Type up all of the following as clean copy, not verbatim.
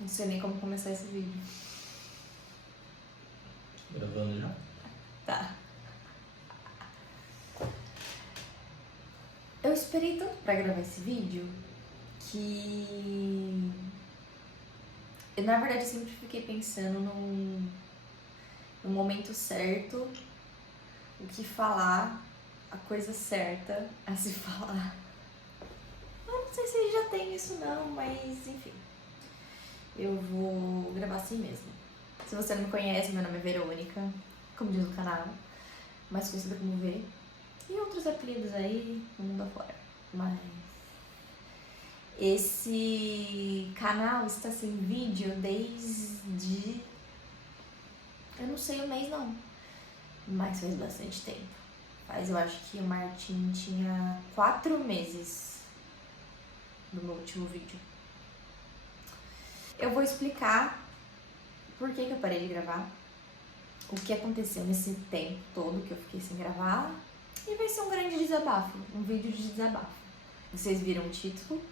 Não sei nem como começar esse vídeo. Gravando já? Tá. Eu esperei tanto pra gravar esse vídeo que eu, na verdade, sempre fiquei pensando no momento certo, o que falar, a coisa certa a se falar. Eu não sei se já tem isso não, mas enfim. Eu vou gravar assim mesmo. Se você não me conhece, meu nome é Verônica, como diz o canal, mais conhecida como V, e outros apelidos aí no mundo afora. Mas esse canal está sem vídeo desde... eu não sei o mês não, mas faz bastante tempo. Mas eu acho que o Martin tinha 4 meses do meu último vídeo. Eu vou explicar por que eu parei de gravar, o que aconteceu nesse tempo todo que eu fiquei sem gravar, e vai ser um grande desabafo, um vídeo de desabafo. Vocês viram o título,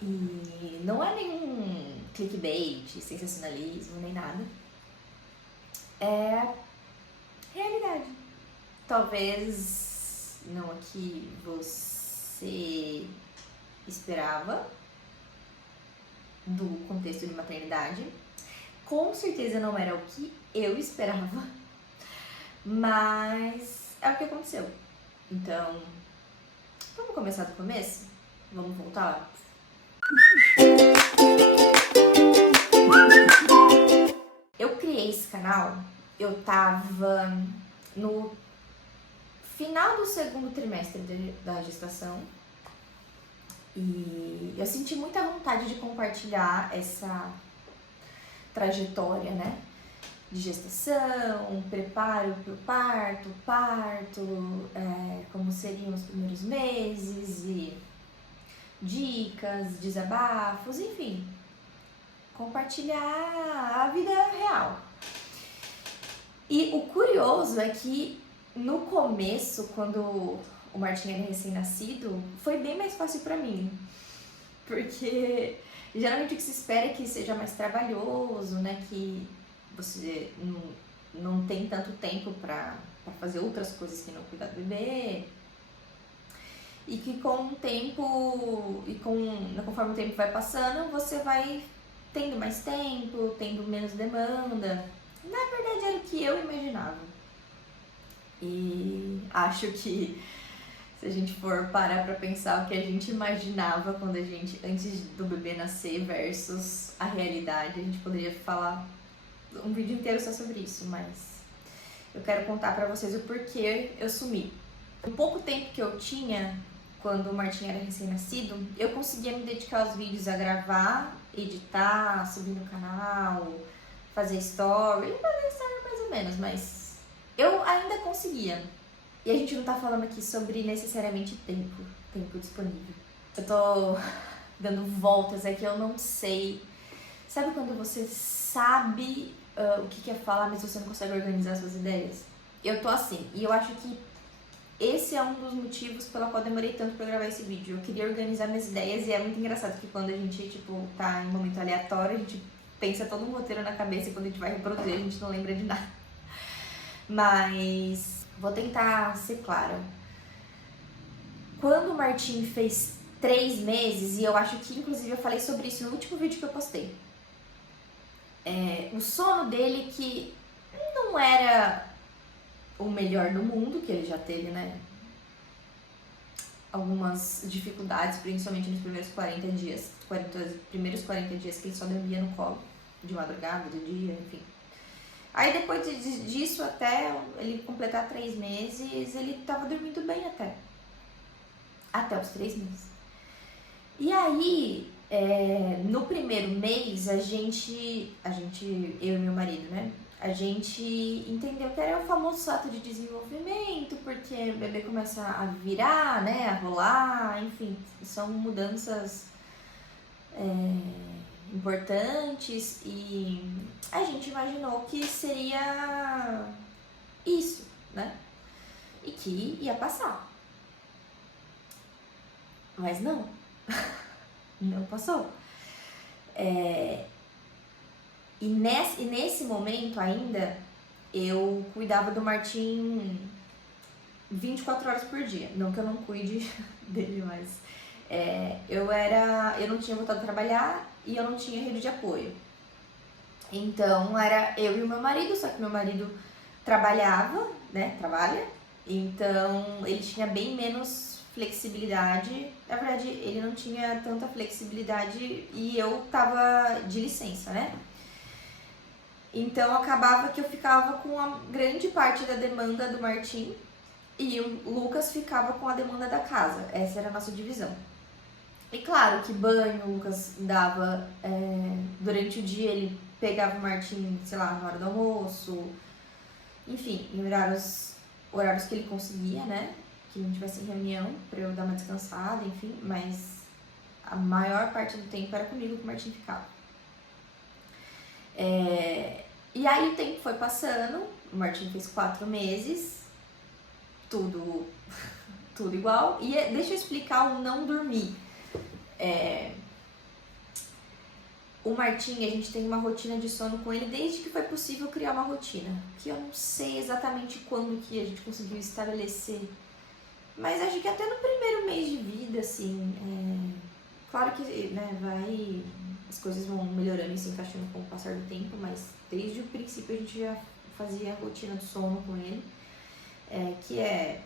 e não é nenhum clickbait, sensacionalismo, nem nada. É realidade. Talvez não a que você esperava do contexto de maternidade. Com certeza não era o que eu esperava, mas é o que aconteceu. Então, vamos começar do começo? Vamos voltar lá? Eu criei esse canal, eu tava no final do segundo trimestre da gestação e eu senti muita vontade de compartilhar essa trajetória, né? De gestação, preparo para o parto, como seriam os primeiros meses e dicas, desabafos, enfim, compartilhar a vida real. E o curioso é que no começo, quando o Martin era recém-nascido, foi bem mais fácil pra mim, porque geralmente o que se espera é que seja mais trabalhoso, né, que você não tem tanto tempo pra fazer outras coisas que não cuidar do bebê, e que com o tempo, conforme o tempo vai passando, você vai tendo mais tempo, tendo menos demanda. Na verdade era o que eu imaginava. E acho que se a gente for parar pra pensar o que a gente imaginava quando antes do bebê nascer versus a realidade, a gente poderia falar um vídeo inteiro só sobre isso, mas eu quero contar pra vocês o porquê eu sumi. No pouco tempo que eu tinha, quando o Martin era recém-nascido, eu conseguia me dedicar aos vídeos, a gravar, editar, subir no canal, fazer story mais ou menos, mas eu ainda conseguia. E a gente não tá falando aqui sobre necessariamente tempo disponível. Eu tô dando voltas, é que eu não sei. Sabe quando você sabe o que quer falar, mas você não consegue organizar suas ideias? Eu tô assim, e eu acho que esse é um dos motivos pela qual eu demorei tanto pra gravar esse vídeo. Eu queria organizar minhas ideias e é muito engraçado que quando a gente, tá em um momento aleatório, a gente pensa todo um roteiro na cabeça e quando a gente vai reproduzir, a gente não lembra de nada. Mas vou tentar ser clara. Quando o Martin fez 3 meses, e eu acho que inclusive eu falei sobre isso no último vídeo que eu postei, o sono dele, que não era o melhor do mundo, que ele já teve, né, algumas dificuldades, principalmente nos primeiros 40 dias, primeiros 40 dias que ele só dormia no colo, de madrugada, de dia, enfim. Aí depois disso, até ele completar 3 meses, ele tava dormindo bem até os 3 meses. E aí, no primeiro mês, eu e meu marido, né, a gente entendeu que era o famoso salto de desenvolvimento, porque o bebê começa a virar, né, a rolar, enfim, são mudanças importantes e a gente imaginou que seria isso, né, e que ia passar. Mas não, não passou. E nesse momento ainda, eu cuidava do Martim 24 horas por dia. Não que eu não cuide dele, mas eu não tinha voltado a trabalhar e eu não tinha rede de apoio. Então era eu e o meu marido, só que meu marido trabalhava, né? Trabalha. Então ele tinha bem menos flexibilidade. Na verdade, ele não tinha tanta flexibilidade e eu tava de licença, né? Então acabava que eu ficava com a grande parte da demanda do Martim e o Lucas ficava com a demanda da casa. Essa era a nossa divisão. E claro que banho o Lucas dava durante o dia, ele pegava o Martim, sei lá, na hora do almoço, enfim, em horários que ele conseguia, né? Que não tivesse reunião pra eu dar uma descansada, enfim, mas a maior parte do tempo era comigo que o Martim ficava. E aí o tempo foi passando, o Martim fez 4 meses, tudo igual. E deixa eu explicar o não dormir. O Martim, a gente tem uma rotina de sono com ele desde que foi possível criar uma rotina. Que eu não sei exatamente quando que a gente conseguiu estabelecer. Mas acho que até no primeiro mês de vida, assim, claro que, né, as coisas vão melhorando e se encaixando com o passar do tempo, mas desde o princípio a gente já fazia a rotina do sono com ele, que é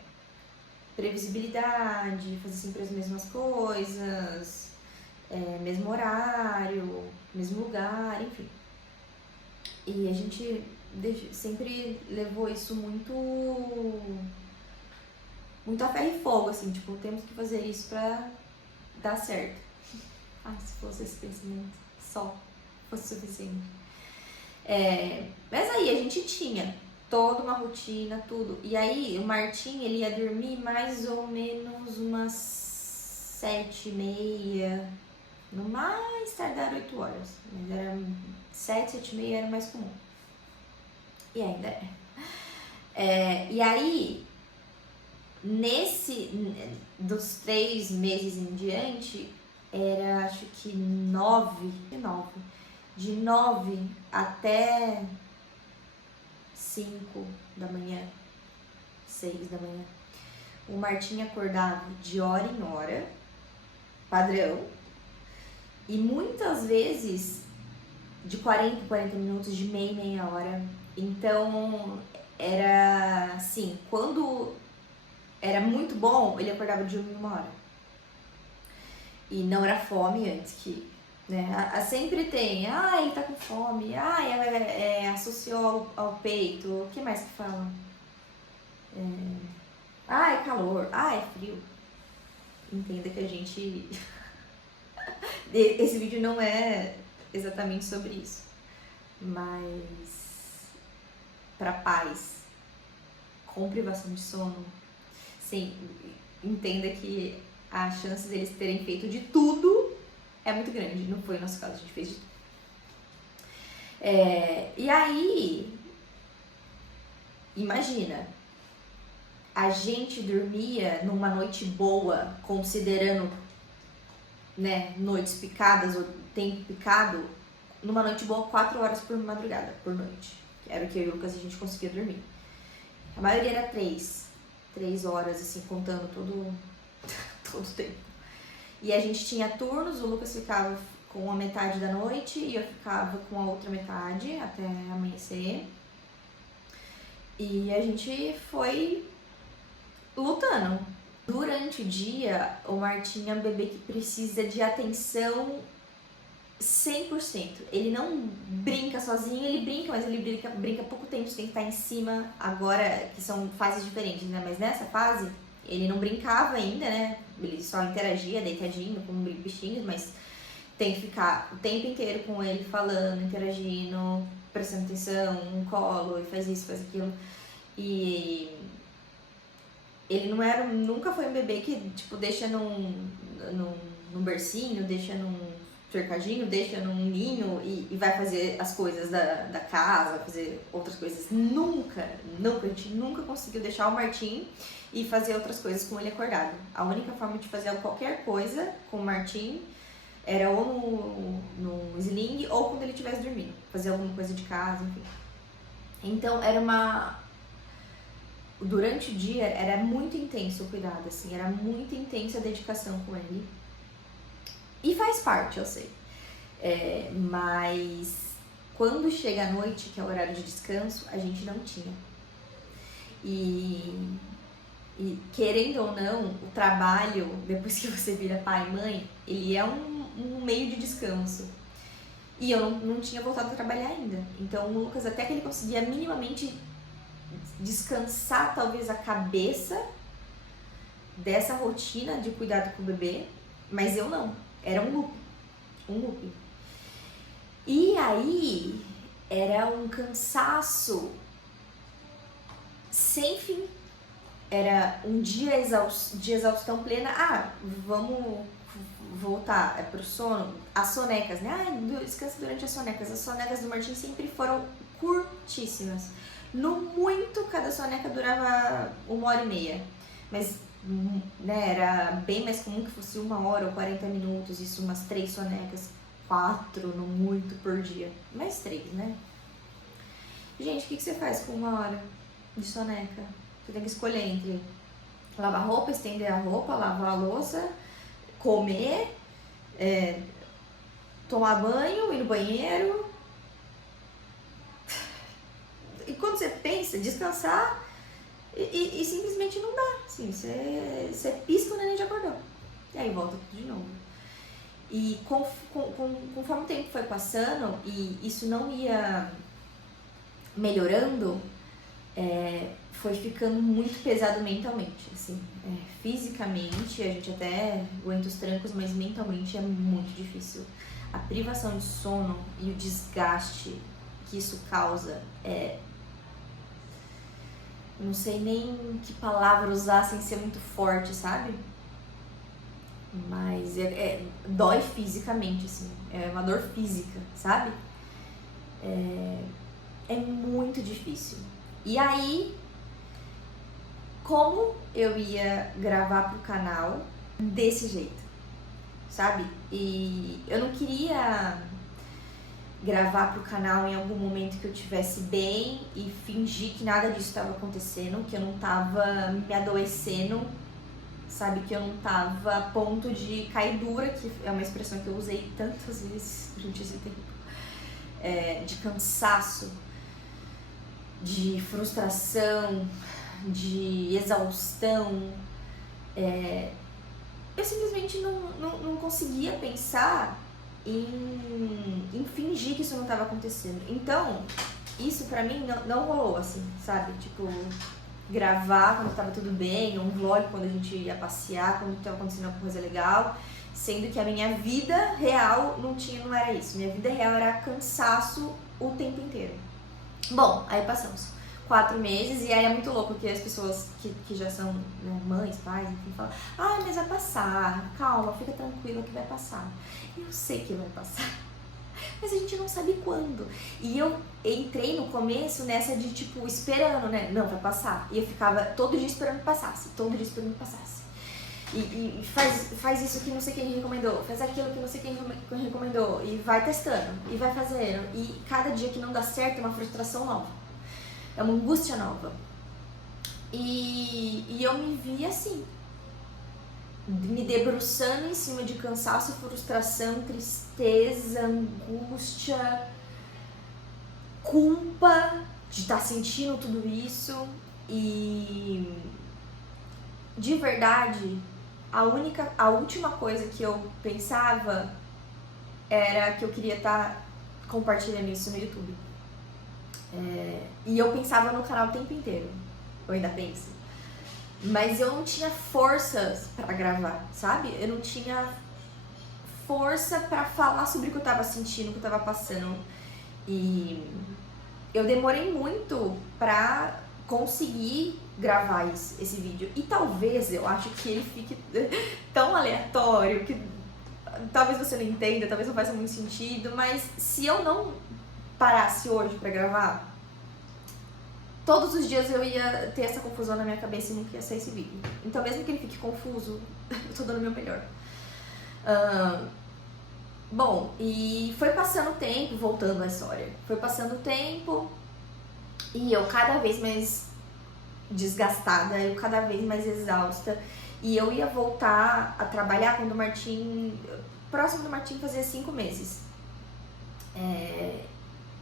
previsibilidade, fazer sempre as mesmas coisas, mesmo horário, mesmo lugar, enfim. E a gente sempre levou isso muito a ferro e fogo, assim, tipo, temos que fazer isso pra dar certo. Ai, se fosse esse pensamento só, fosse suficiente. Mas aí a gente tinha toda uma rotina, tudo. E aí o Martim, ele ia dormir mais ou menos umas 7h30, no mais tardar 8 horas. Mas era 7, 7h30 era mais comum. E ainda e aí, dos 3 meses em diante, era acho que 9 até 5 da manhã, 6 da manhã. O Martim acordava de hora em hora, padrão, e muitas vezes de 40 minutos, de meia hora. Então, era assim, quando era muito bom, ele acordava de 1 hora. E não era fome antes que, né? Sempre tem, ele tá com fome, associou ao peito, o que mais que fala? É calor, é frio. Entenda que a gente... Esse vídeo não é exatamente sobre isso, mas para pais com privação de sono, sim, entenda que a chance deles terem feito de tudo é muito grande. Não foi o nosso caso, a gente fez de tudo. E aí, imagina, a gente dormia numa noite boa, considerando, né, noites picadas ou tempo picado, numa noite boa 4 horas por madrugada, por noite. Que era o que eu e o Lucas a gente conseguia dormir. A maioria era 3 horas, assim, contando todo o tempo. E a gente tinha turnos, o Lucas ficava com a metade da noite e eu ficava com a outra metade até amanhecer. E a gente foi lutando. Durante o dia, o Martim é um bebê que precisa de atenção 100%. Ele não brinca sozinho, ele brinca, mas ele brinca pouco tempo, você tem que estar em cima. Agora, que são fases diferentes, né? Mas nessa fase, ele não brincava ainda, né? Ele só interagia deitadinho com bichinhos, mas tem que ficar o tempo inteiro com ele falando, interagindo, prestando atenção, um colo, e faz isso, faz aquilo. E ele nunca foi um bebê que, tipo, deixa num bercinho, deixa num cercadinho, deixa num ninho e vai fazer as coisas da casa, fazer outras coisas. Nunca, a gente nunca conseguiu deixar o Martim e fazer outras coisas com ele acordado. A única forma de fazer qualquer coisa com o Martim Era ou no sling ou quando ele estivesse dormindo, fazer alguma coisa de casa, enfim. Então durante o dia era muito intenso o cuidado, assim, era muito intensa a dedicação com ele. E faz parte, eu sei. Mas quando chega a noite, que é o horário de descanso, a gente não tinha. E querendo ou não, o trabalho, depois que você vira pai e mãe, ele é um meio de descanso. E eu não tinha voltado a trabalhar ainda. Então o Lucas, até que ele conseguia minimamente descansar talvez a cabeça dessa rotina de cuidado com o bebê, mas eu não. Era um loop. E aí era um cansaço sem fim. Era um de exaustão plena. Vamos voltar pro sono. As sonecas, né? Descanso durante as sonecas. As sonecas do Martim sempre foram curtíssimas. No muito, cada soneca durava 1h30. Mas, né, era bem mais comum que fosse 1h ou 40 minutos. Isso, umas 3 sonecas, 4 no muito por dia. Mais 3, né? Gente, o que você faz com 1h de soneca? Você tem que escolher entre lavar a roupa, estender a roupa, lavar a louça, comer, tomar banho, ir no banheiro. E quando você pensa, descansar e simplesmente não dá. Assim, você pisca, o neném já acordou. E aí volta tudo de novo. E conforme o tempo foi passando e isso não ia melhorando, foi ficando muito pesado mentalmente, assim, fisicamente a gente até aguenta os trancos, mas mentalmente é muito difícil. A privação de sono e o desgaste que isso causa não sei nem que palavra usar sem ser muito forte, sabe? Mas dói fisicamente, assim, é uma dor física, sabe? É muito difícil. E aí, como eu ia gravar pro canal desse jeito, sabe? E eu não queria gravar pro canal em algum momento que eu estivesse bem e fingir que nada disso estava acontecendo, que eu não tava me adoecendo, sabe? Que eu não tava a ponto de cair dura, que é uma expressão que eu usei tantas vezes durante esse tempo, de cansaço, de frustração, de exaustão. Eu simplesmente não conseguia pensar em fingir que isso não estava acontecendo. Então, isso pra mim não rolou, assim, sabe? Tipo, gravar quando tava tudo bem, um vlog quando a gente ia passear, quando tava acontecendo alguma coisa legal, sendo que a minha vida real não era isso. Minha vida real era cansaço o tempo inteiro. Bom, aí passamos 4 meses e aí é muito louco que as pessoas que já são, né, mães, pais, enfim, falam: mas vai passar, calma, fica tranquila que vai passar. E eu sei que vai passar, mas a gente não sabe quando. E eu entrei no começo nessa de tipo, esperando, né? Não, vai passar. E eu ficava todo dia esperando que passasse, todo dia esperando que passasse. E faz isso que não sei quem recomendou, faz aquilo que não sei quem recomendou, e vai testando, e vai fazendo. E cada dia que não dá certo é uma frustração nova, é uma angústia nova. E eu me vi assim, me debruçando em cima de cansaço, frustração, tristeza, angústia, culpa de estar sentindo tudo isso. E de verdade, a última coisa que eu pensava era que eu queria estar compartilhando isso no YouTube. E eu pensava no canal o tempo inteiro, eu ainda penso. Mas eu não tinha forças pra gravar, sabe? Eu não tinha força pra falar sobre o que eu tava sentindo, o que eu tava passando. E eu demorei muito pra conseguir gravar esse vídeo. E talvez, eu acho que ele fique tão aleatório que talvez você não entenda, talvez não faça muito sentido, mas se eu não parasse hoje pra gravar, todos os dias eu ia ter essa confusão na minha cabeça e nunca ia sair esse vídeo. Então mesmo que ele fique confuso, eu tô dando o meu melhor. Bom, e foi passando o tempo, voltando à história, foi passando o tempo e eu cada vez mais desgastada, eu cada vez mais exausta. E eu ia voltar a trabalhar quando o Martim, próximo do Martim, fazia 5 meses.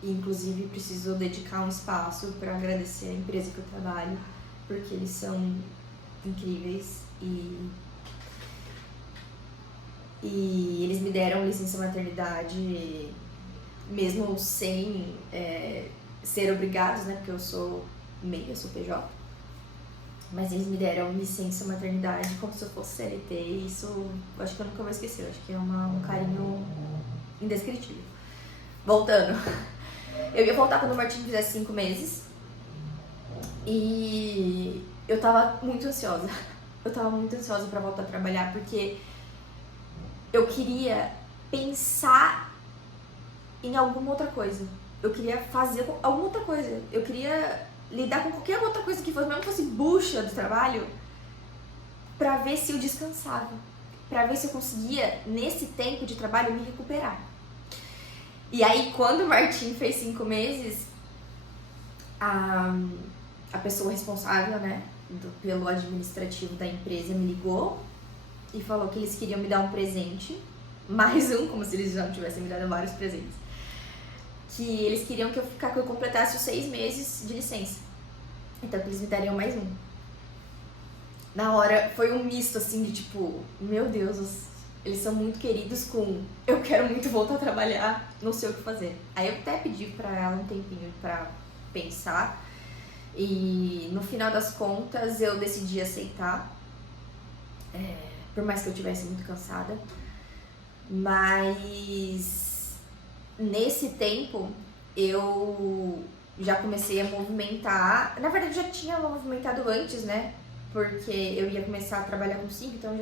E, inclusive, preciso dedicar um espaço para agradecer a empresa que eu trabalho, porque eles são incríveis e eles me deram licença maternidade mesmo sem ser obrigados, né? Porque eu sou MEI, eu sou PJ. Mas eles me deram licença maternidade como se eu fosse CLT, e isso eu acho que eu nunca vou esquecer, eu acho que é um carinho indescritível. Voltando, eu ia voltar quando o Martim fizesse 5 meses e eu tava muito ansiosa. Eu tava muito ansiosa pra voltar a trabalhar porque eu queria pensar em alguma outra coisa. Eu queria fazer alguma outra coisa. Eu queria lidar com qualquer outra coisa que fosse, mesmo que fosse bucha do trabalho, pra ver se eu descansava. Pra ver se eu conseguia, nesse tempo de trabalho, me recuperar. E aí, quando o Martim fez 5 meses, a pessoa responsável, né, pelo administrativo da empresa me ligou e falou que eles queriam me dar um presente, mais um, como se eles já tivessem me dado vários presentes, que eles queriam que eu completasse os 6 meses de licença, então que eles me dariam mais um. Na hora foi um misto assim de tipo, meu Deus, eles são muito queridos com eu quero muito voltar a trabalhar, não sei o que fazer. Aí eu até pedi pra ela um tempinho pra pensar e no final das contas eu decidi aceitar, por mais que eu estivesse muito cansada. Mas nesse tempo eu já comecei a movimentar, na verdade eu já tinha movimentado antes, né? Porque eu ia começar a trabalhar com 5, então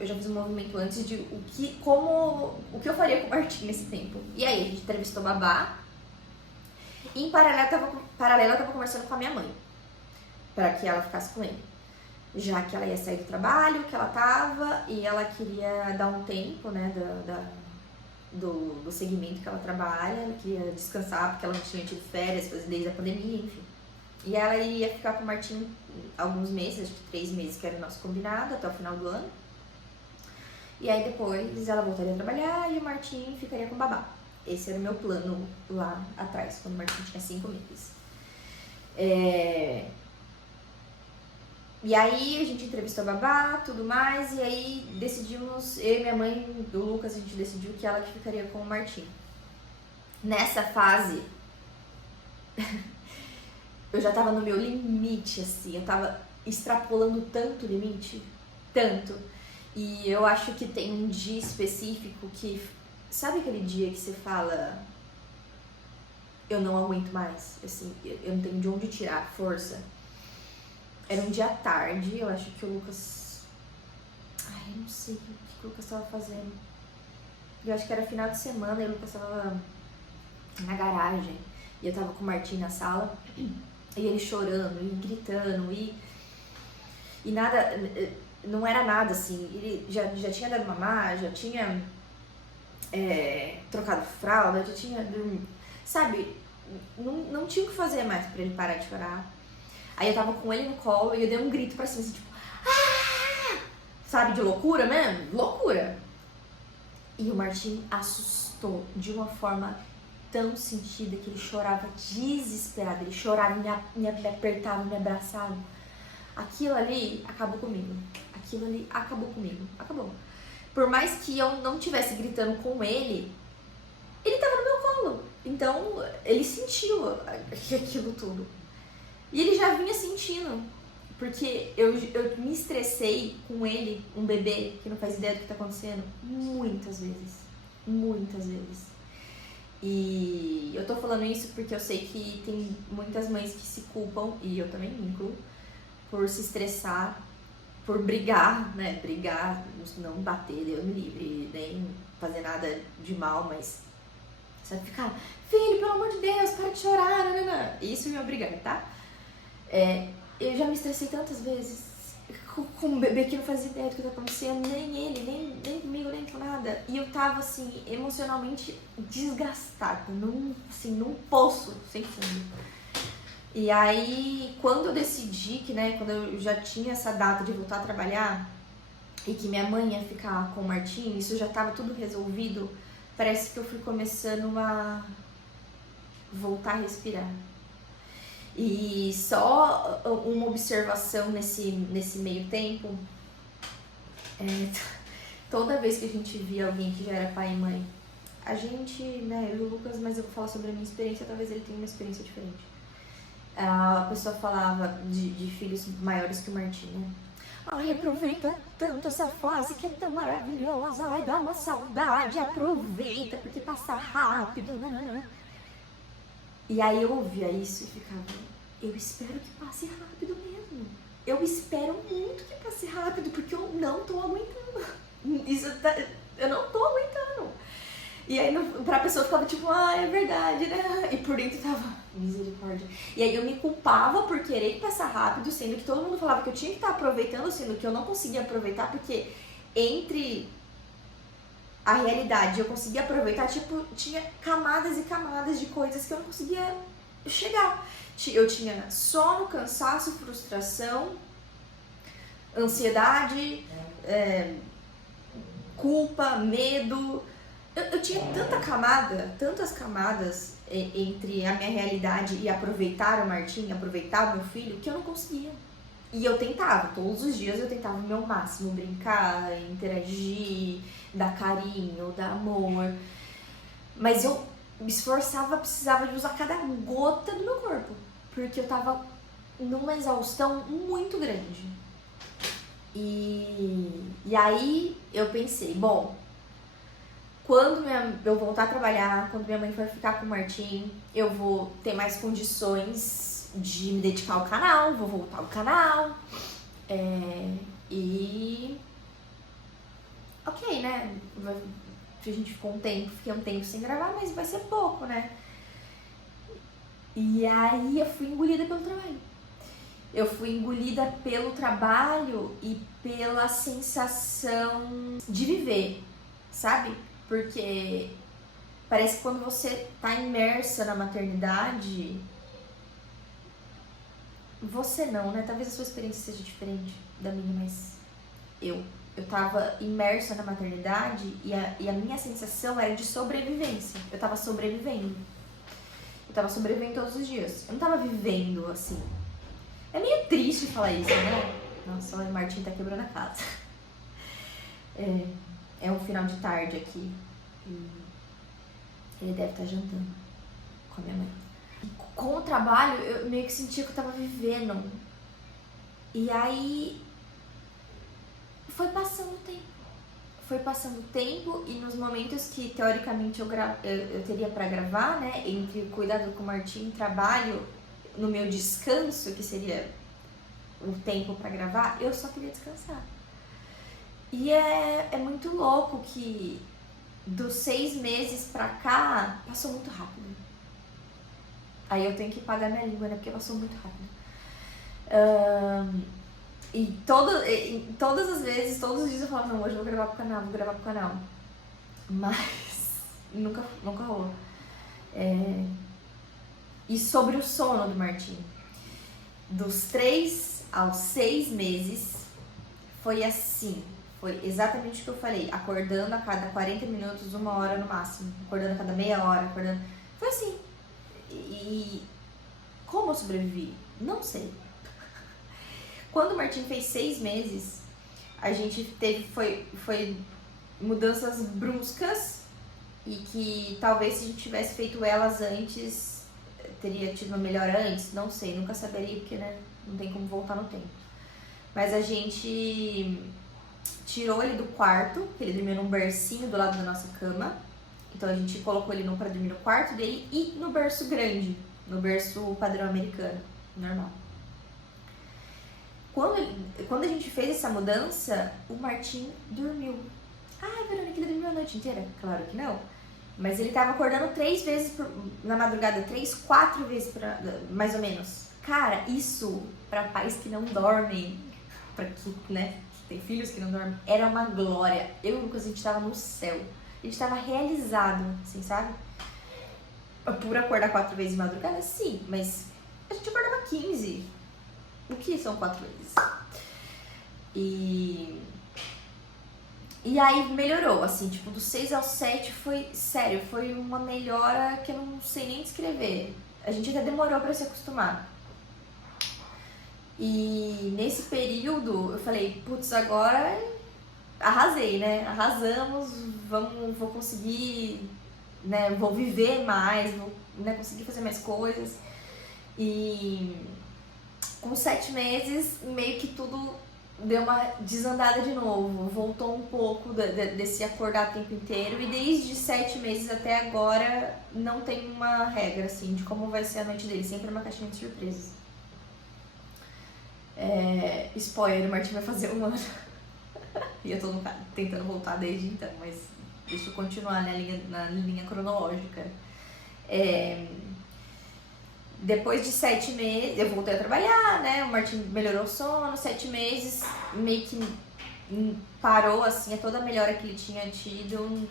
eu já fiz um movimento antes de o que eu faria com o Martim nesse tempo. E aí a gente entrevistou babá e em paralelo eu tava conversando com a minha mãe para que ela ficasse com ele, já que ela ia sair do trabalho que ela tava e ela queria dar um tempo, né, do segmento que ela trabalha, ela queria descansar porque ela não tinha tido férias desde a pandemia, enfim. E ela ia ficar com o Martim alguns meses, acho que 3 meses, que era o nosso combinado, até o final do ano. E aí depois ela voltaria a trabalhar e o Martim ficaria com o babá. Esse era o meu plano lá atrás, quando o Martim tinha 5 meses. E aí a gente entrevistou a babá, tudo mais, e aí decidimos, eu e minha mãe do Lucas, a gente decidiu que ela que ficaria com o Martim. Nessa fase, eu já tava no meu limite, assim, eu tava extrapolando tanto o limite, tanto. E eu acho que tem um dia específico que, sabe aquele dia que você fala, eu não aguento mais, assim, eu não tenho de onde tirar força? Era um dia à tarde, eu acho que o Lucas, eu não sei o que o Lucas tava fazendo. Eu acho que era final de semana e o Lucas tava na garagem e eu tava com o Martim na sala. E ele chorando, e gritando, e nada, não era nada assim, ele já tinha dado mamar, já tinha trocado fralda, já tinha, sabe, não tinha o que fazer mais pra ele parar de chorar. Aí eu tava com ele no colo e eu dei um grito pra cima, assim, tipo, sabe, de loucura mesmo? Loucura! E o Martim assustou de uma forma tão sentida que ele chorava desesperado, ele chorava, me apertava, me abraçava. Aquilo ali acabou comigo. Acabou. Por mais que eu não estivesse gritando com ele tava no meu colo. Então, ele sentiu aquilo tudo. E ele já vinha sentindo, porque eu me estressei com ele, um bebê que não faz ideia do que tá acontecendo, muitas vezes. E eu tô falando isso porque eu sei que tem muitas mães que se culpam, e eu também me incluo, por se estressar, por brigar, né? Brigar, não bater, Deus me livre, nem fazer nada de mal, mas sabe, ficar, filho, pelo amor de Deus, para de chorar, não. Isso me obrigar, tá? Eu já me estressei tantas vezes com um bebê que não fazia ideia do que estava acontecendo, nem ele, nem comigo, nem com nada. E eu tava, assim, emocionalmente desgastada, num poço sem fundo. E aí, quando eu decidi que, né, quando eu já tinha essa data de voltar a trabalhar e que minha mãe ia ficar com o Martim, isso já tava tudo resolvido, parece que eu fui começando a voltar a respirar. E só uma observação nesse meio tempo, toda vez que a gente via alguém que já era pai e mãe, a gente, né, eu e o Lucas, mas eu vou falar sobre a minha experiência, talvez ele tenha uma experiência diferente. A pessoa falava de filhos maiores que o Martim, né? Ai, aproveita tanto essa fase que é tão maravilhosa. Ai, dá uma saudade, aproveita, porque passa rápido. E aí eu ouvia isso e ficava, eu espero que passe rápido mesmo. Eu espero muito que passe rápido, porque eu não tô aguentando. Eu não tô aguentando. E aí pra pessoa ficava tipo, é verdade, né? E por dentro tava, misericórdia. E aí eu me culpava por querer que passar rápido, sendo que todo mundo falava que eu tinha que estar aproveitando, sendo que eu não conseguia aproveitar, porque entre a realidade eu conseguia aproveitar, tipo, tinha camadas e camadas de coisas que eu não conseguia chegar. Eu tinha sono, cansaço, frustração, ansiedade, culpa, medo. Eu tinha tantas camadas entre a minha realidade e aproveitar o Martim, aproveitar o meu filho, que eu não conseguia. E eu tentava, todos os dias eu tentava o meu máximo, brincar, interagir, dar carinho, dar amor. Mas eu me esforçava, precisava de usar cada gota do meu corpo, porque eu tava numa exaustão muito grande. E aí eu pensei, bom, quando eu voltar a trabalhar, quando minha mãe for ficar com o Martim, eu vou ter mais condições de me dedicar ao canal, vou voltar ao canal. Ok, né? A gente fiquei um tempo sem gravar, mas vai ser pouco, né? E aí eu fui engolida pelo trabalho. Eu fui engolida pelo trabalho e pela sensação de viver, sabe? Porque parece que quando você tá imersa na maternidade, você não, né? Talvez a sua experiência seja diferente da minha, mas eu tava imersa na maternidade e a minha sensação era de sobrevivência. Eu tava sobrevivendo. Eu tava sobrevivendo todos os dias. Eu não tava vivendo assim. É meio triste falar isso, né? Nossa, o Martim tá quebrando a casa. É um final de tarde aqui e ele deve estar jantando com a minha mãe. E com o trabalho, eu meio que sentia que eu tava vivendo. E aí foi passando o tempo. Foi passando o tempo e nos momentos que teoricamente eu teria pra gravar, né? Entre o cuidado com o Martim e trabalho, no meu descanso, que seria o tempo pra gravar, eu só queria descansar. E é muito louco que dos 6 meses pra cá, passou muito rápido. Aí eu tenho que pagar minha língua, né? Porque passou muito rápido. E todas as vezes, todos os dias eu falava, não, hoje eu vou gravar pro canal. Mas nunca rolou. E sobre o sono do Martim. Dos 3 aos 6 meses, foi assim. Foi exatamente o que eu falei. Acordando a cada 40 minutos, 1 hora no máximo. Acordando a cada meia hora, acordando. Foi assim. E como eu sobrevivi? Não sei. Quando o Martim fez 6 meses, a gente foi mudanças bruscas e que talvez se a gente tivesse feito elas antes, teria tido uma melhora antes, não sei, nunca saberia porque, né, não tem como voltar no tempo. Mas a gente tirou ele do quarto, que ele dormia num bercinho do lado da nossa cama. Então a gente colocou ele pra dormir no quarto dele e no berço grande, no berço padrão americano, normal. Quando a gente fez essa mudança, o Martim dormiu. Ai, Verônica, ele dormiu a noite inteira? Claro que não. Mas ele tava acordando 3 vezes na madrugada, 3, 4 vezes, mais ou menos. Cara, isso pra pais que não dormem pra que, né, que tem filhos que não dormem, era uma glória. Eu e o Lucas, a gente tava no céu. A gente tava realizado, assim, sabe? Por acordar 4 vezes de madrugada, sim, mas a gente acordava 15. O que são 4 vezes? E aí melhorou, assim, tipo, do 6 ao 7 foi, sério, foi uma melhora que eu não sei nem descrever. A gente até demorou pra se acostumar. E nesse período eu falei, putz, agora arrasei, né? Arrasamos, vou conseguir, né? Vou viver mais, vou, né, conseguir fazer mais coisas. E com 7 meses, meio que tudo deu uma desandada de novo, voltou um pouco desse acordar o tempo inteiro, e desde 7 meses até agora não tem uma regra, assim, de como vai ser a noite dele, sempre uma caixinha de surpresas. Spoiler, o Martim vai fazer 1 ano. E eu tô tentando voltar desde então, mas deixa eu continuar na linha cronológica. Depois de 7 meses, eu voltei a trabalhar, né? O Martim melhorou o sono, 7 meses, meio que parou, assim, toda a melhora que ele tinha tido.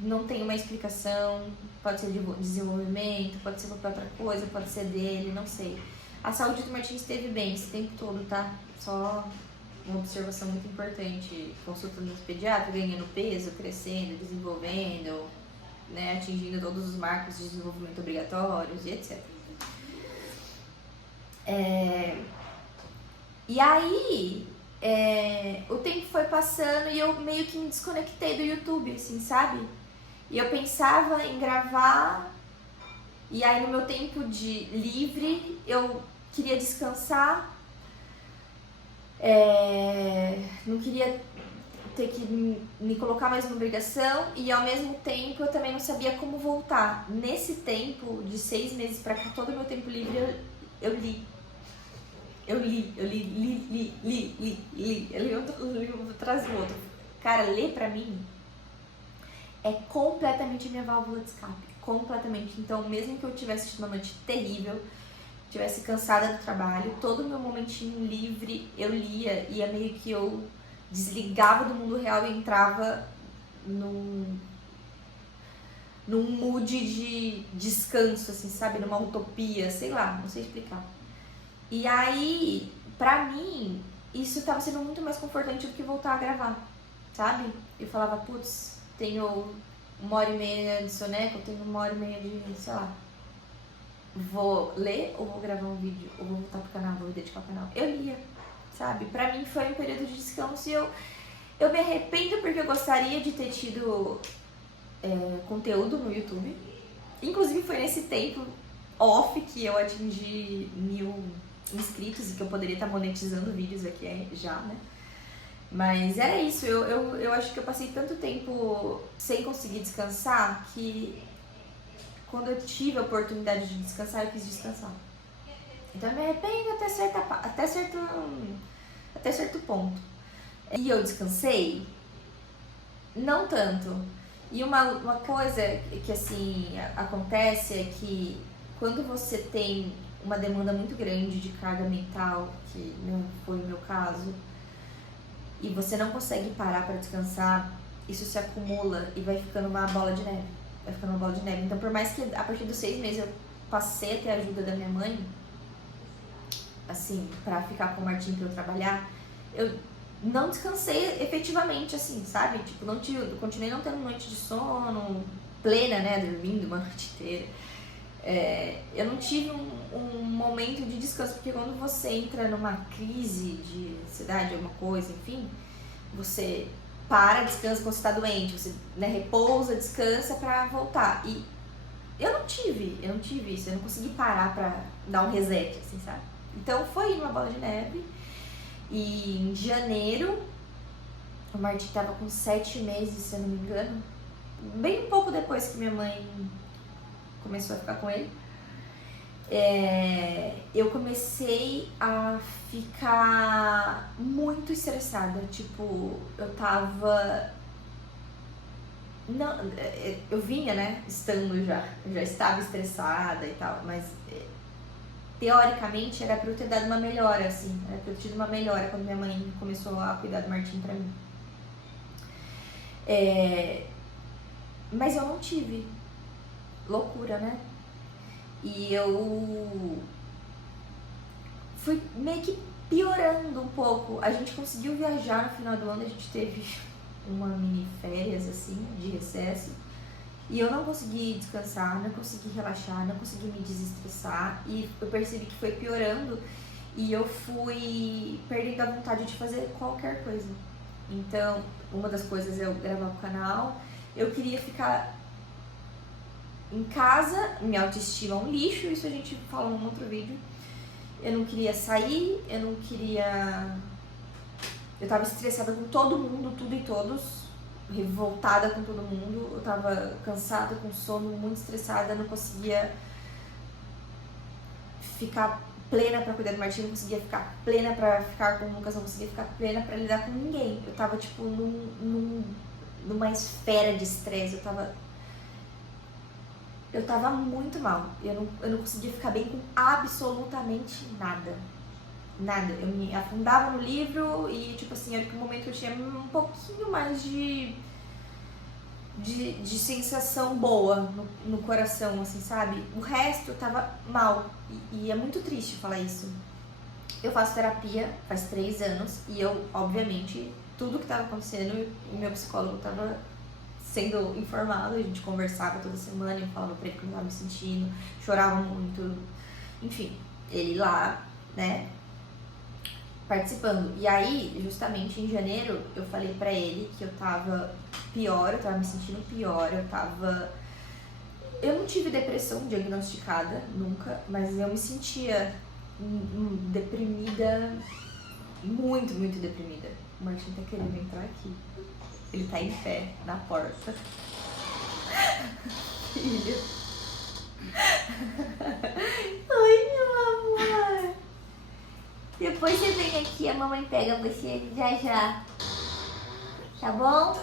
Não tem uma explicação, pode ser de desenvolvimento, pode ser qualquer outra coisa, pode ser dele, não sei. A saúde do Martim esteve bem esse tempo todo, tá? Só uma observação muito importante, consultando os pediatras, ganhando peso, crescendo, desenvolvendo, né? Atingindo todos os marcos de desenvolvimento obrigatórios e etc. E aí, o tempo foi passando e eu meio que me desconectei do YouTube, assim, sabe? E eu pensava em gravar, e aí no meu tempo de livre eu queria descansar, não queria ter que me colocar mais numa obrigação, e ao mesmo tempo eu também não sabia como voltar. Nesse tempo de 6 meses pra cá, todo o meu tempo livre eu li. Eu li um atrás do outro. Cara, ler pra mim é completamente minha válvula de escape. Completamente. Então, mesmo que eu tivesse tido uma noite terrível, tivesse cansada do trabalho, todo o meu momentinho livre eu lia, e é meio que eu desligava do mundo real e entrava num mood de descanso, assim, sabe? Numa utopia, sei lá, não sei explicar. E aí, pra mim, isso tava sendo muito mais confortante do que voltar a gravar, sabe? Eu falava, putz, tenho 1h30 de soneca, eu tenho 1h30 de, sei lá, vou ler ou vou gravar um vídeo, ou vou voltar pro canal, vou me dedicar ao canal. Eu lia, sabe? Pra mim foi um período de descanso, e eu me arrependo porque eu gostaria de ter tido conteúdo no YouTube. Inclusive foi nesse tempo off que eu atingi 1000 inscritos e que eu poderia estar monetizando vídeos aqui já, né? Mas era isso, eu acho que eu passei tanto tempo sem conseguir descansar que quando eu tive a oportunidade de descansar, eu quis descansar. Então eu me arrependo até certo ponto. E eu descansei? Não tanto. E uma coisa que assim acontece é que quando você tem uma demanda muito grande de carga mental, que não foi o meu caso, e você não consegue parar para descansar, isso se acumula e vai ficando uma bola de neve. Então, por mais que a partir dos 6 meses eu passei a ter a ajuda da minha mãe, assim, pra ficar com o Martim pra eu trabalhar, eu não descansei efetivamente, assim, sabe? Tipo, continuei não tendo noite de sono plena, né? Dormindo uma noite inteira. Eu não tive um momento de descanso, porque quando você entra numa crise de ansiedade, alguma coisa, enfim, você para, descansa quando você tá doente, você, né, repousa, descansa pra voltar. E eu não tive isso, eu não consegui parar pra dar um reset, assim, sabe? Então foi uma bola de neve. E em janeiro, o Martim tava com 7 meses, se eu não me engano, bem um pouco depois que minha mãe começou a ficar com ele, eu comecei a ficar muito estressada. Tipo, eu tava... Não, eu vinha, né, eu já estava estressada e tal, mas teoricamente era pra eu ter dado uma melhora, assim, era pra eu ter tido uma melhora quando minha mãe começou a cuidar do Martim pra mim. Mas eu não tive. Loucura, né? E eu fui meio que piorando um pouco. A gente conseguiu viajar no final do ano, a gente teve uma mini férias, assim, de recesso. E eu não consegui descansar, não consegui relaxar, não consegui me desestressar. E eu percebi que foi piorando e eu fui perdendo a vontade de fazer qualquer coisa. Então, uma das coisas é eu gravar o canal. Eu queria ficar em casa, minha autoestima é um lixo, isso a gente falou num outro vídeo. Eu não queria sair, eu não queria... Eu tava estressada com todo mundo, tudo e todos, revoltada com todo mundo. Eu tava cansada, com sono, muito estressada, não conseguia ficar plena pra cuidar do Martim, não conseguia ficar plena pra ficar com o Lucas, não conseguia ficar plena pra lidar com ninguém. Eu tava, tipo, numa esfera de estresse, eu tava muito mal. Eu não conseguia ficar bem com absolutamente nada. Nada. Eu me afundava no livro e, tipo assim, era que um momento que eu tinha um pouquinho mais de sensação boa no coração, assim, sabe? O resto eu tava mal. E é muito triste falar isso. Eu faço terapia faz 3 anos e eu, obviamente, tudo que tava acontecendo, o meu psicólogo tava sendo informado, a gente conversava toda semana, eu falava pra ele como eu tava me sentindo, chorava muito, enfim, ele lá, né, participando. E aí, justamente em janeiro, eu falei pra ele que eu tava pior, eu tava me sentindo pior, eu não tive depressão diagnosticada, nunca, mas eu me sentia deprimida, muito, muito deprimida. O Martim tá querendo entrar aqui. Ele tá em pé na porta. Filho. Oi, meu amor. Depois você vem aqui, a mamãe pega você já já. Tá bom?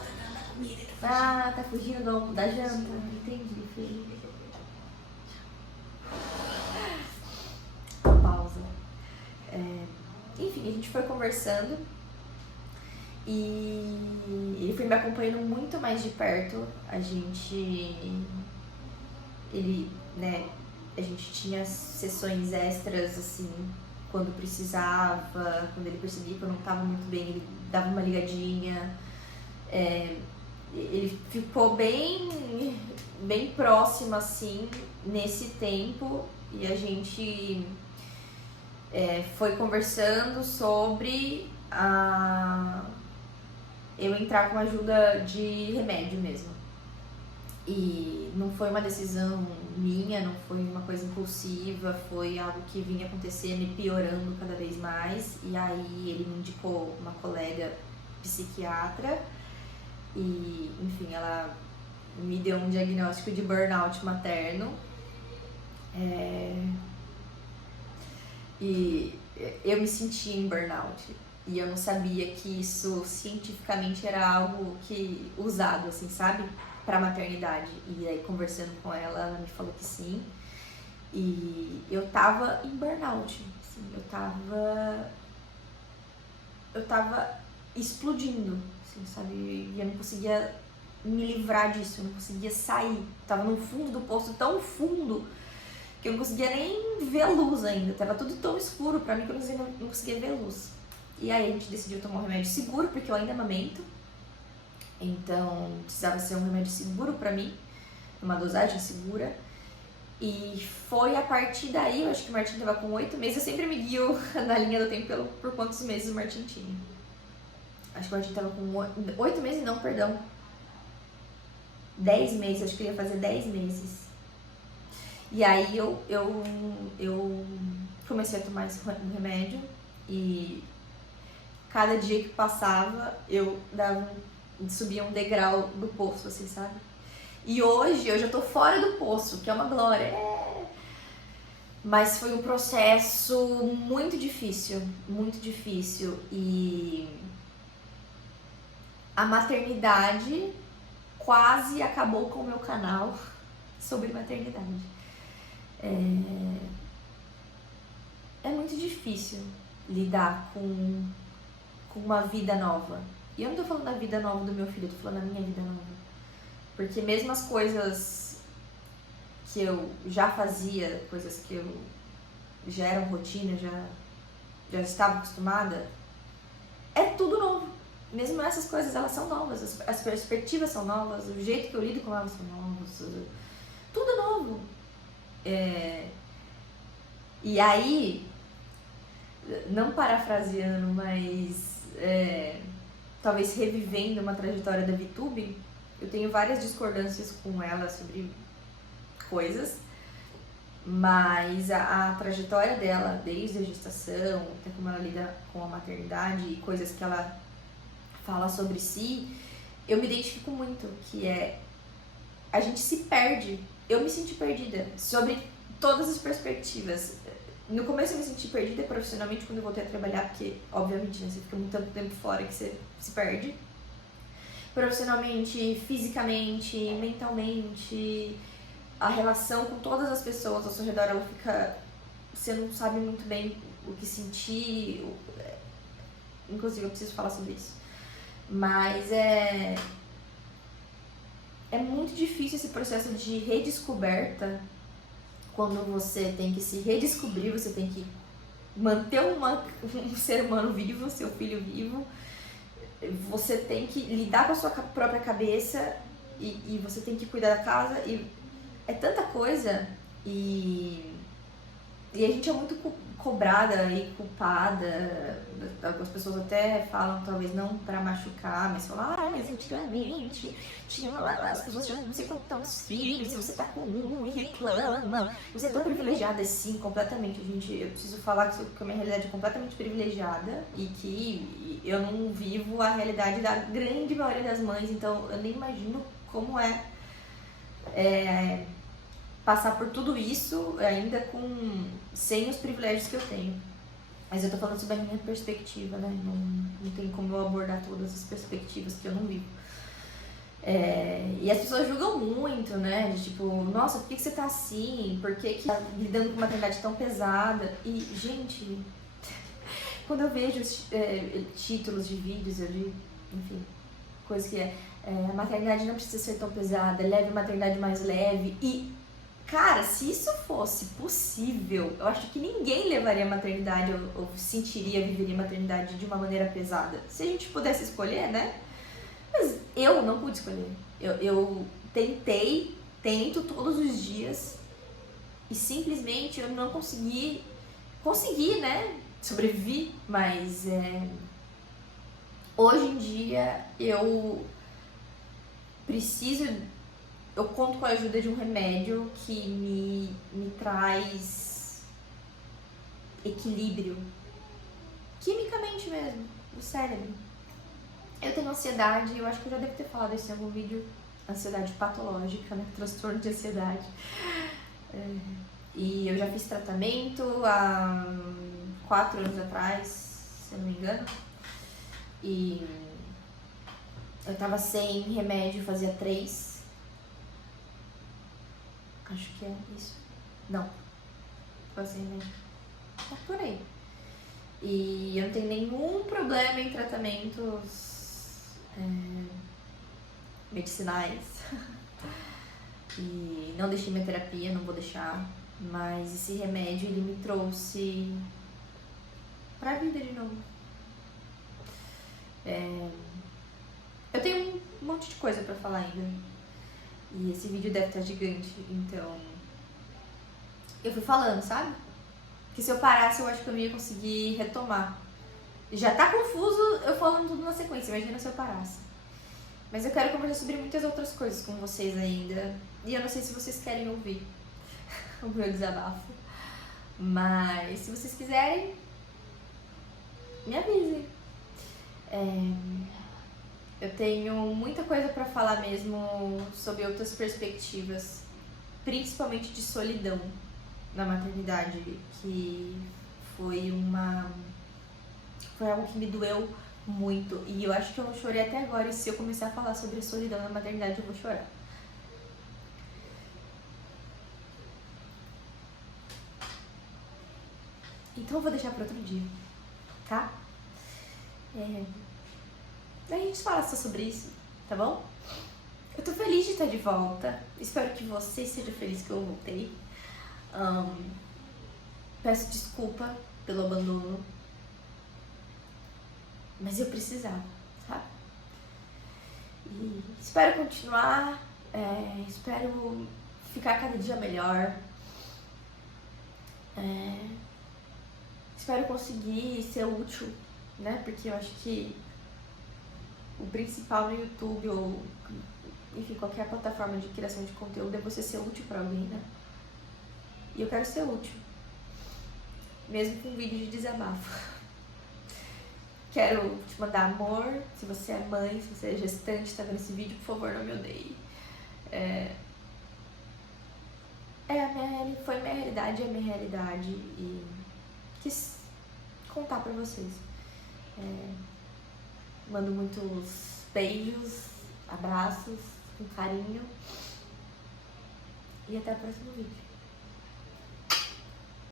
Ah, tá fugindo da janta? Entendi, filho. Pausa. Enfim, a gente foi conversando. E ele foi me acompanhando muito mais de perto. A gente tinha sessões extras, assim, quando precisava, quando ele percebia que eu não estava muito bem, ele dava uma ligadinha. Ele ficou bem próximo, assim, nesse tempo, e a gente foi conversando sobre eu entrar com ajuda de remédio mesmo. E não foi uma decisão minha, não foi uma coisa impulsiva, foi algo que vinha acontecendo e piorando cada vez mais. E aí ele me indicou uma colega psiquiatra e, enfim, ela me deu um diagnóstico de burnout materno. E eu me senti em burnout. E eu não sabia que isso cientificamente era algo que usado, assim, sabe? Pra maternidade. E aí, conversando com ela, ela me falou que sim. E eu tava em burnout, assim, eu tava explodindo, assim, sabe? E eu não conseguia me livrar disso, eu não conseguia sair. Eu tava no fundo do poço, tão fundo, que eu não conseguia nem ver a luz ainda. Tava tudo tão escuro pra mim que eu não conseguia ver a luz. E aí a gente decidiu tomar um remédio seguro, porque eu ainda amamento. Então precisava ser um remédio seguro pra mim, uma dosagem segura. E foi a partir daí, eu acho que o Martim tava com 8 meses, eu sempre me guio na linha do tempo por quantos meses o Martim tinha. Acho que o Martim tava com 8 meses, não, perdão. 10 meses, acho que ele ia fazer 10 meses. E aí eu comecei a tomar esse remédio e cada dia que passava eu subia um degrau do poço, assim, sabe? E hoje eu já tô fora do poço, que é uma glória. Mas foi um processo muito difícil, muito difícil. E a maternidade quase acabou com o meu canal sobre maternidade. difícil lidar com uma vida nova. E eu não tô falando da vida nova do meu filho, eu tô falando da minha vida nova. Porque mesmo as coisas que eu já fazia, coisas que eu já eram rotina, já estava acostumada, é tudo novo. Mesmo essas coisas, elas são novas, as perspectivas são novas, o jeito que eu lido com elas são novos, tudo é novo. E aí, não parafraseando, mas talvez revivendo uma trajetória da VTube, eu tenho várias discordâncias com ela sobre coisas, mas a trajetória dela, desde a gestação, até como ela lida com a maternidade e coisas que ela fala sobre si, eu me identifico muito, que é a gente se perde. Eu me senti perdida sobre todas as perspectivas. No começo eu me senti perdida profissionalmente quando eu voltei a trabalhar, porque obviamente, né, você fica muito tempo fora que você se perde. Profissionalmente, fisicamente, mentalmente, a relação com todas as pessoas ao seu redor, ela fica... Você não sabe muito bem o que sentir. Inclusive eu preciso falar sobre isso. Mas é muito difícil esse processo de redescoberta, quando você tem que se redescobrir, você tem que manter um ser humano vivo, seu filho vivo, você tem que lidar com a sua própria cabeça e você tem que cuidar da casa, e é tanta coisa, e a gente é muito cobrada e culpada. As pessoas até falam, talvez não pra machucar, mas falam, Mas antigamente tinha as pessoas já não sei quantos filhos, e você tá com um e reclama. Você é tão privilegiada, sim, completamente. Eu preciso falar que a minha realidade é completamente privilegiada e que eu não vivo a realidade da grande maioria das mães, então eu nem imagino como passar por tudo isso ainda sem os privilégios que eu tenho. Mas eu tô falando sobre a minha perspectiva, né? Não tem como eu abordar todas as perspectivas que eu não vivo. E as pessoas julgam muito, né? De tipo, nossa, por que você tá assim? Por que tá lidando com uma maternidade tão pesada? E, gente, quando eu vejo títulos de vídeos, enfim, coisas que a maternidade não precisa ser tão pesada, leve a maternidade mais leve. E, cara, se isso fosse possível, eu acho que ninguém levaria a maternidade ou viveria a maternidade de uma maneira pesada. Se a gente pudesse escolher, né? Mas eu não pude escolher. Eu tento todos os dias e simplesmente eu não consegui, né? Sobrevivi, mas hoje em dia eu conto com a ajuda de um remédio que me traz equilíbrio, quimicamente mesmo, no cérebro. Eu tenho ansiedade, eu acho que eu já devo ter falado isso em algum vídeo, ansiedade patológica, né? Transtorno de ansiedade. E eu já fiz tratamento há 4 anos atrás, se eu não me engano. E eu tava sem remédio, fazia 3. Acho que é isso. Não. Tava sem remédio. Tá por aí. E eu não tenho nenhum problema em tratamentos medicinais. E não deixei minha terapia, não vou deixar. Mas esse remédio, ele me trouxe pra vida de novo. Eu tenho um monte de coisa pra falar ainda. E esse vídeo deve estar gigante, então eu fui falando, sabe? Que se eu parasse, eu acho que eu não ia conseguir retomar. Já tá confuso eu falando tudo na sequência, imagina se eu parasse. Mas eu quero conversar sobre muitas outras coisas com vocês ainda. E eu não sei se vocês querem ouvir o meu desabafo. Mas se vocês quiserem, me avisem. Eu tenho muita coisa pra falar mesmo sobre outras perspectivas, principalmente de solidão na maternidade, que foi algo que me doeu muito. E eu acho que eu não chorei até agora, e se eu começar a falar sobre a solidão na maternidade, eu vou chorar. Então eu vou deixar para outro dia, tá? Daí a gente fala só sobre isso, tá bom? Eu tô feliz de estar de volta. Espero que você seja feliz que eu voltei. Peço desculpa pelo abandono, mas eu precisava, sabe? E espero continuar, espero ficar cada dia melhor. Espero conseguir ser útil, né? Porque eu acho que o principal no YouTube ou, enfim, qualquer plataforma de criação de conteúdo é você ser útil pra alguém, né? E eu quero ser útil, mesmo com vídeo de desabafo. Quero te mandar amor. Se você é mãe, se você é gestante, tá vendo esse vídeo, por favor, não me odeie. Foi minha realidade, é minha realidade e quis contar pra vocês. Mando muitos beijos, abraços, com carinho e até o próximo vídeo.